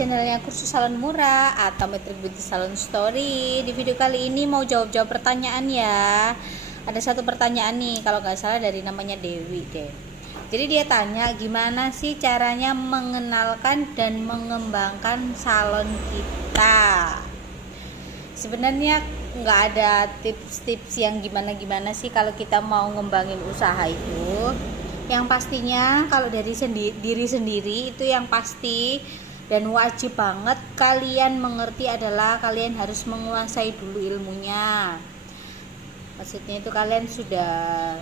channelnya Kursus Salon Murah atau Metric Beauty Salon Story. Di video kali ini mau jawab-jawab pertanyaan ya. Ada satu pertanyaan nih, kalau nggak salah dari namanya Dewi deh. Jadi dia tanya, gimana sih caranya mengenalkan dan mengembangkan salon kita? Sebenarnya nggak ada tips-tips yang gimana-gimana sih kalau kita mau ngembangin usaha itu. Yang pastinya kalau dari diri sendiri itu yang pasti dan wajib banget kalian mengerti adalah kalian harus menguasai dulu ilmunya. Maksudnya itu kalian sudah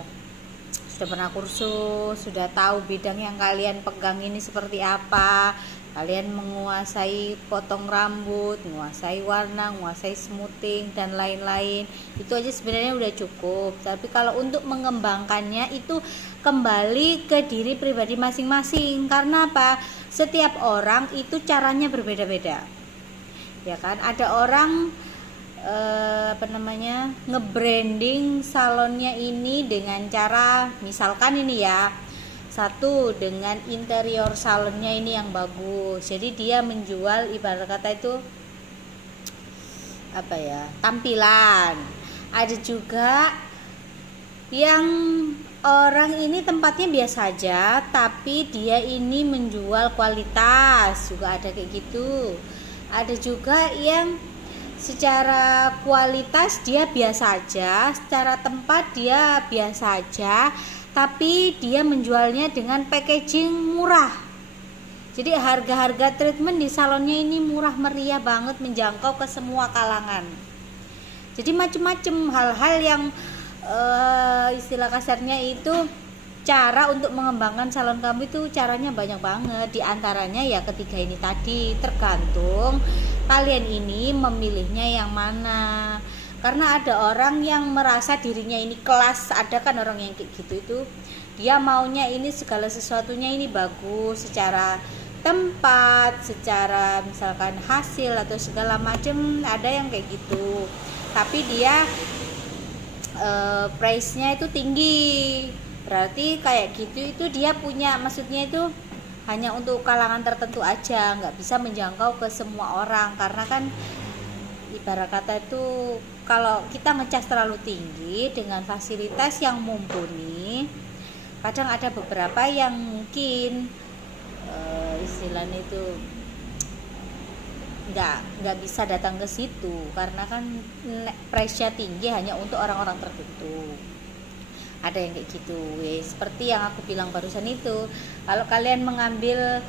pernah kursus, sudah tahu bidang yang kalian pegang ini seperti apa. Kalian menguasai potong rambut, menguasai warna, menguasai smoothing dan lain-lain. Itu aja sebenarnya udah cukup. Tapi kalau untuk mengembangkannya itu kembali ke diri pribadi masing-masing. Karena apa? Setiap orang itu caranya berbeda-beda. Ya kan? Ada orang nge-branding salonnya ini dengan cara, misalkan ini ya, satu dengan interior salonnya ini yang bagus, jadi dia menjual ibarat kata itu tampilan. Ada juga yang orang ini tempatnya biasa aja tapi dia ini menjual kualitas, juga ada kayak gitu. Ada juga yang secara kualitas dia biasa aja, secara tempat dia biasa aja, tapi dia menjualnya dengan packaging murah. Jadi harga-harga treatment di salonnya ini murah meriah banget, menjangkau ke semua kalangan. Jadi macam-macam hal-hal yang istilah kasarnya itu cara untuk mengembangkan salon kamu itu caranya banyak banget. Di antaranya ya ketiga ini tadi, tergantung kalian ini memilihnya yang mana. Karena ada orang yang merasa dirinya ini kelas, ada kan orang yang kayak gitu itu, dia maunya ini segala sesuatunya ini bagus secara tempat, secara misalkan hasil atau segala macam, ada yang kayak gitu. Tapi dia price-nya itu tinggi. Berarti kayak gitu itu dia punya, maksudnya itu hanya untuk kalangan tertentu aja, nggak bisa menjangkau ke semua orang. Karena kan ibarat kata itu kalau kita ngecas terlalu tinggi dengan fasilitas yang mumpuni, kadang ada beberapa yang mungkin istilahnya itu nggak bisa datang ke situ karena kan price-nya tinggi hanya untuk orang-orang tertentu. Ada yang kayak gitu, seperti yang aku bilang barusan itu. Kalau kalian mengambil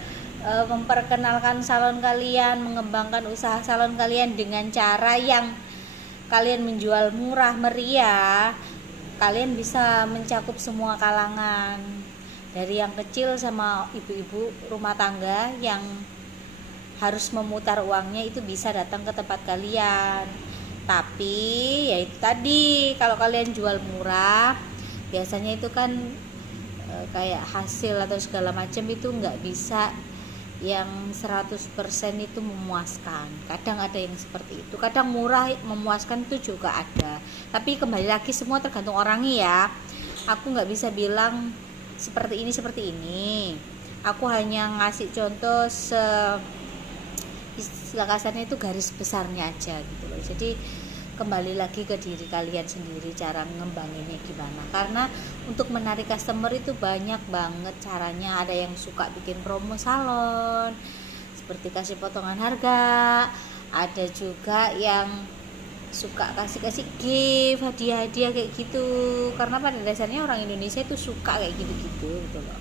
memperkenalkan salon kalian, mengembangkan usaha salon kalian dengan cara yang kalian menjual murah meriah, kalian bisa mencakup semua kalangan, dari yang kecil sama ibu-ibu rumah tangga yang harus memutar uangnya itu bisa datang ke tempat kalian. Tapi ya itu tadi, kalau kalian jual murah biasanya itu kan kayak hasil atau segala macam itu nggak bisa yang 100% itu memuaskan. Kadang ada yang seperti itu, kadang murah memuaskan itu juga ada. Tapi kembali lagi semua tergantung orangnya ya. Aku nggak bisa bilang seperti ini. Aku hanya ngasih contoh istilah kasarnya itu garis besarnya aja gitu loh. Jadi kembali lagi ke diri kalian sendiri cara ngembanginnya gimana. Karena untuk menarik customer itu banyak banget caranya. Ada yang suka bikin promo salon seperti kasih potongan harga, ada juga yang suka kasih gift, hadiah-hadiah kayak gitu. Karena pada dasarnya orang Indonesia itu suka kayak gitu-gitu gitu loh.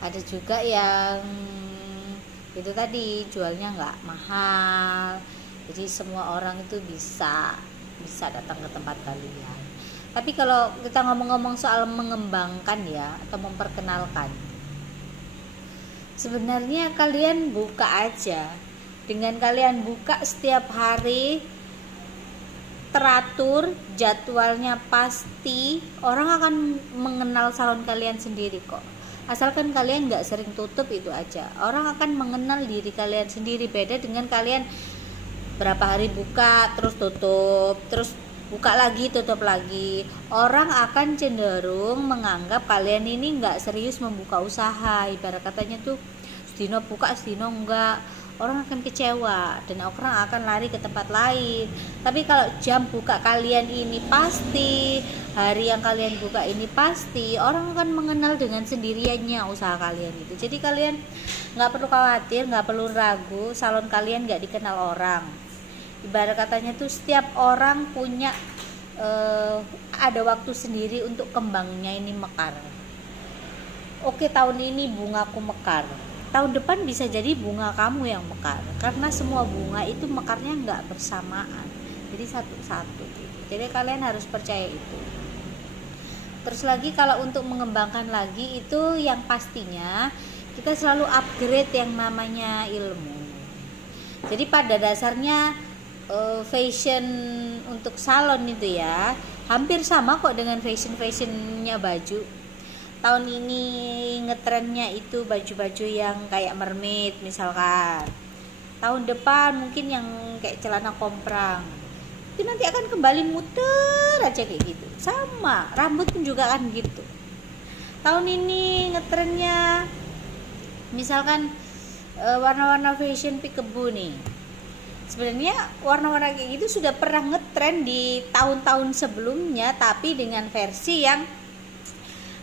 Ada juga yang itu tadi jualnya nggak mahal, jadi semua orang itu bisa datang ke tempat kalian. Tapi kalau kita ngomong-ngomong soal mengembangkan ya atau memperkenalkan, sebenarnya kalian buka aja. Dengan kalian buka setiap hari teratur, jadwalnya pasti, orang akan mengenal salon kalian sendiri kok. Asalkan kalian nggak sering tutup, itu aja. Orang akan mengenal diri kalian sendiri. Beda dengan kalian berapa hari buka terus tutup, terus buka lagi tutup lagi. Orang akan cenderung menganggap kalian ini nggak serius membuka usaha. Ibarat katanya tuh sedino buka sedino enggak, orang akan kecewa dan orang akan lari ke tempat lain. Tapi kalau jam buka kalian ini pasti, hari yang kalian buka ini pasti, orang akan mengenal dengan sendiriannya usaha kalian itu. Jadi kalian nggak perlu khawatir, nggak perlu ragu, salon kalian nggak dikenal orang. Ibarat katanya tuh setiap orang punya ada waktu sendiri untuk kembangnya ini mekar. Oke, tahun ini bungaku mekar, tahun depan bisa jadi bunga kamu yang mekar, karena semua bunga itu mekarnya nggak bersamaan, jadi satu-satu. Jadi kalian harus percaya itu. Terus lagi kalau untuk mengembangkan lagi itu yang pastinya kita selalu upgrade yang namanya ilmu. Jadi pada dasarnya fashion untuk salon itu ya hampir sama kok dengan fashionnya baju. Tahun ini ngetrennya itu baju-baju yang kayak mermaid misalkan. Tahun depan mungkin yang kayak celana komprang. Itu nanti akan kembali muter aja kayak gitu. Sama, rambut pun juga kan gitu. Tahun ini ngetrennya misalkan warna-warna fashion peekaboo nih. Sebenarnya warna-warna kayak gitu sudah pernah ngetren di tahun-tahun sebelumnya, tapi dengan versi yang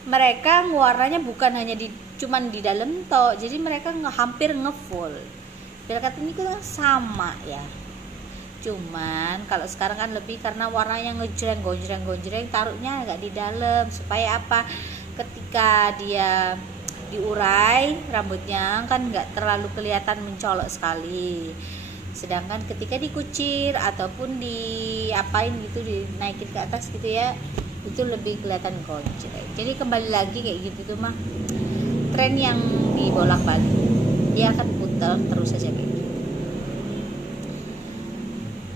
mereka warnanya bukan hanya cuman di dalam toh, jadi mereka hampir ngefull. Biar kata ini kan sama ya. Cuman kalau sekarang kan lebih karena warnanya ngejreng-gonjreng taruhnya agak di dalam supaya apa? Ketika dia diurai rambutnya kan nggak terlalu kelihatan mencolok sekali. Sedangkan ketika dikucir ataupun diapain gitu, dinaikin ke atas gitu ya, itu lebih kelihatan gojreng. Jadi kembali lagi kayak gitu tuh mah tren yang dibolak-balik, dia akan putar terus saja kayak gitu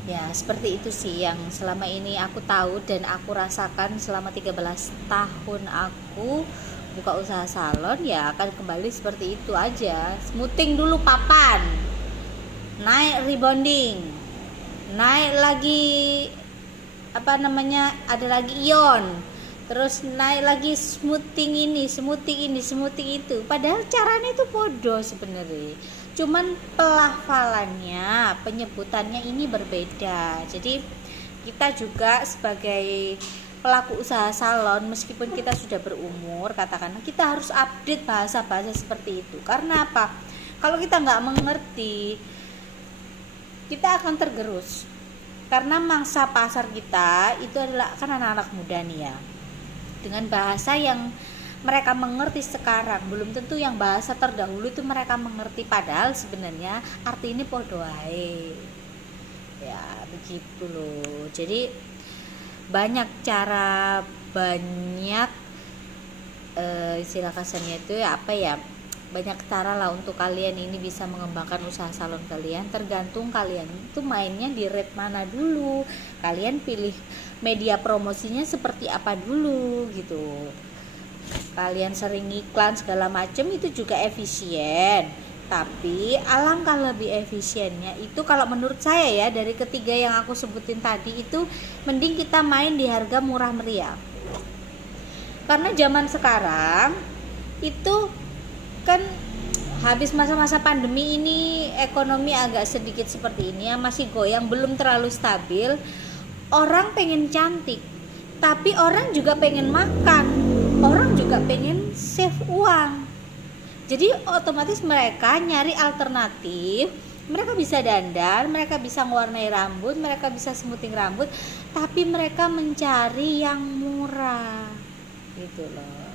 ya. Seperti itu sih yang selama ini aku tahu dan aku rasakan selama 13 tahun aku buka usaha salon, ya akan kembali seperti itu aja. Smoothing dulu papan, naik rebonding, naik lagi ada lagi ion, terus naik lagi smoothing itu. Padahal caranya itu bodoh sebenarnya, cuman pelafalannya, penyebutannya ini berbeda. Jadi kita juga sebagai pelaku usaha salon, meskipun kita sudah berumur, katakanlah kita harus update bahasa-bahasa seperti itu. Karena apa? Kalau kita nggak mengerti, kita akan tergerus. Karena mangsa pasar kita itu adalah kan anak-anak muda nih ya, dengan bahasa yang mereka mengerti sekarang belum tentu yang bahasa terdahulu itu mereka mengerti, padahal sebenarnya arti ini podo ae ya, begitu loh. Jadi banyak cara, banyak istilah kasarnya itu ya apa ya, banyak cara lah untuk kalian ini bisa mengembangkan usaha salon kalian. Tergantung kalian itu mainnya di rate mana dulu, kalian pilih media promosinya seperti apa dulu gitu. Kalian sering iklan segala macam itu juga efisien, tapi alangkah lebih efisiennya itu kalau menurut saya ya, dari ketiga yang aku sebutin tadi itu mending kita main di harga murah meriah. Karena zaman sekarang itu kan habis masa-masa pandemi ini, ekonomi agak sedikit seperti ini ya, masih goyang, belum terlalu stabil. Orang pengen cantik, tapi orang juga pengen makan, orang juga pengen save uang. Jadi otomatis mereka nyari alternatif. Mereka bisa dandan, mereka bisa mewarnai rambut, mereka bisa smoothing rambut, tapi mereka mencari yang murah gitu loh.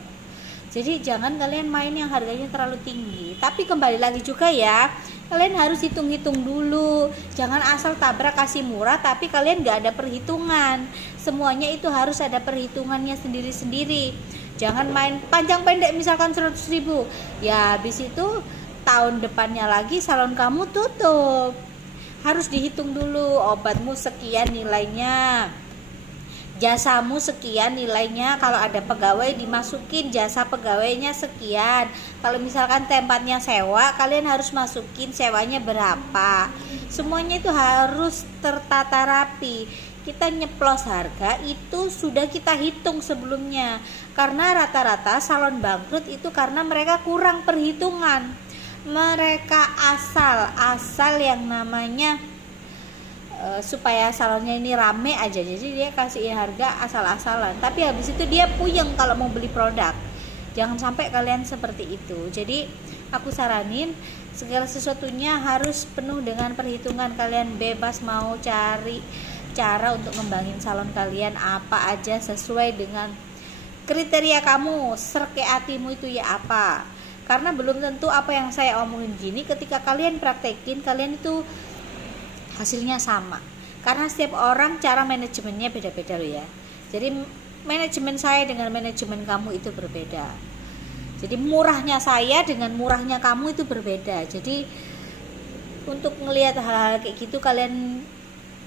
Jadi jangan kalian main yang harganya terlalu tinggi. Tapi kembali lagi juga ya, kalian harus hitung-hitung dulu. Jangan asal tabrak kasih murah tapi kalian gak ada perhitungan. Semuanya itu harus ada perhitungannya sendiri-sendiri. Jangan main panjang pendek misalkan 100.000. Ya habis itu tahun depannya lagi salon kamu tutup. Harus dihitung dulu, obatmu sekian nilainya, jasamu sekian nilainya. Kalau ada pegawai dimasukin jasa pegawainya sekian. Kalau misalkan tempatnya sewa, kalian harus masukin sewanya berapa. Semuanya itu harus tertata rapi. Kita nyeplos harga itu sudah kita hitung sebelumnya. Karena rata-rata salon bangkrut itu karena mereka kurang perhitungan. mereka asal yang namanya supaya salonnya ini rame aja, jadi dia kasih harga asal-asalan, tapi habis itu dia puyeng kalau mau beli produk. Jangan sampai kalian seperti itu. Jadi aku saranin segala sesuatunya harus penuh dengan perhitungan. Kalian bebas mau cari cara untuk ngembangin salon kalian apa aja sesuai dengan kriteria kamu, serke hatimu itu ya apa. Karena belum tentu apa yang saya omongin gini ketika kalian praktekin kalian itu hasilnya sama, karena setiap orang cara manajemennya beda-beda loh ya. Jadi manajemen saya dengan manajemen kamu itu berbeda. Jadi murahnya saya dengan murahnya kamu itu berbeda. Jadi untuk ngelihat hal-hal kayak gitu kalian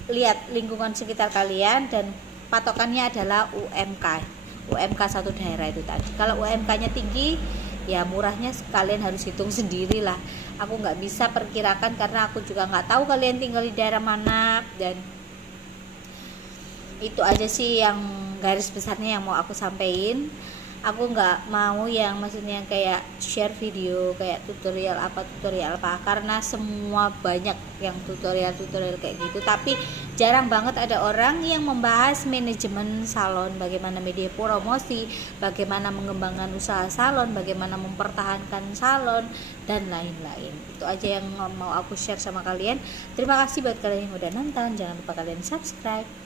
lihat lingkungan sekitar kalian, dan patokannya adalah UMK satu daerah itu tadi. Kalau UMK-nya tinggi ya murahnya kalian harus hitung sendiri lah. Aku nggak bisa perkirakan karena aku juga nggak tahu kalian tinggal di daerah mana, dan itu aja sih yang garis besarnya yang mau aku sampaikan. Aku nggak mau yang maksudnya kayak share video kayak tutorial apa karena semua banyak yang tutorial kayak gitu, tapi jarang banget ada orang yang membahas manajemen salon, bagaimana media promosi, bagaimana mengembangkan usaha salon, bagaimana mempertahankan salon, dan lain-lain. Itu aja yang mau aku share sama kalian. Terima kasih buat kalian yang udah nonton, jangan lupa kalian subscribe.